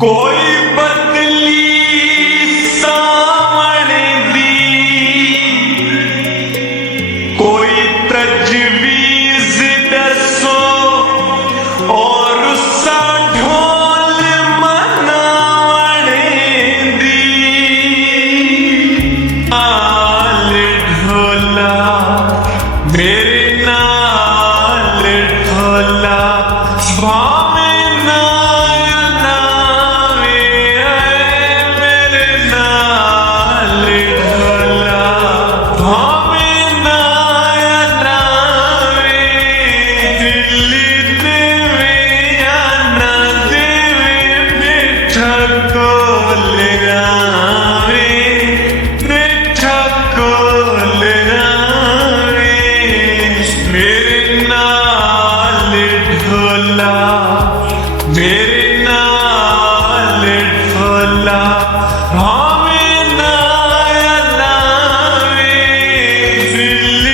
कोई बदली सावण दी कोई तजवीज दसो और उसा ढोल मनावण दी आल ढोला मेरे नाल ढोला भावे मेरे नाल ढोला भावे नाया नावे दिल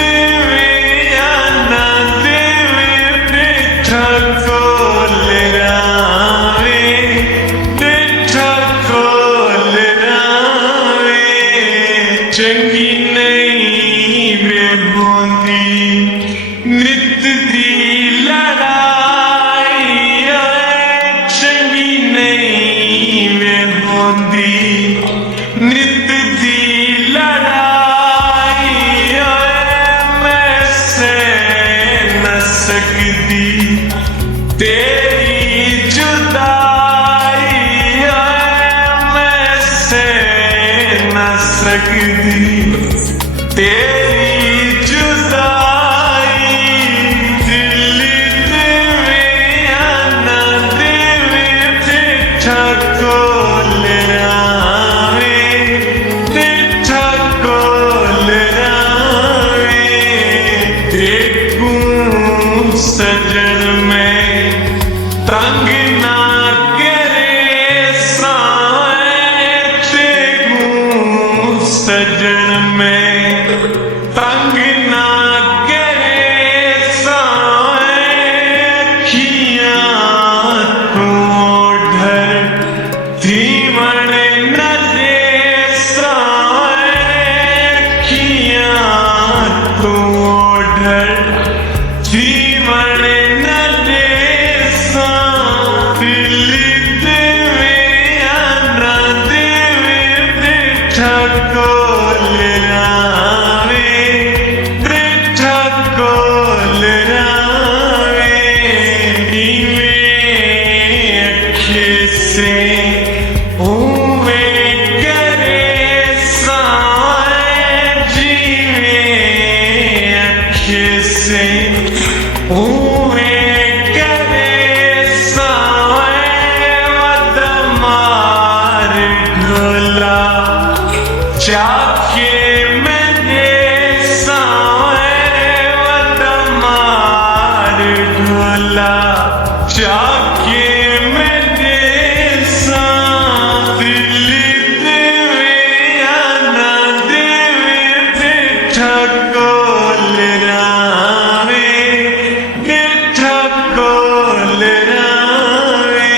देवे या ना देवे बैठा कोल रावे बैठा कोल रावे चंगी नहीं वे होंदी नित दी लड़ाई नित दी लड़ाई मैं से न सकदी तेरी जुदाई मैं से न सकदी तेरी जुदाई दिल देवे या ना देवे बैठा कोल सजन में तंग ना करे साए सजन में तंग ना करे साए खिया को ढर धीमण न दे साए खिया को ढर जीवन न दे सा दिल देवे या ना देवे बैठा कोल रावे बैठा कोल रावे इवें अखे से उवे करे साए जीवे अखे से जाके मैंने साए वदमार ढोला जाके मैंने सा दिल देवे या ना देवे बैठा कोल रावे बैठा कोल रावे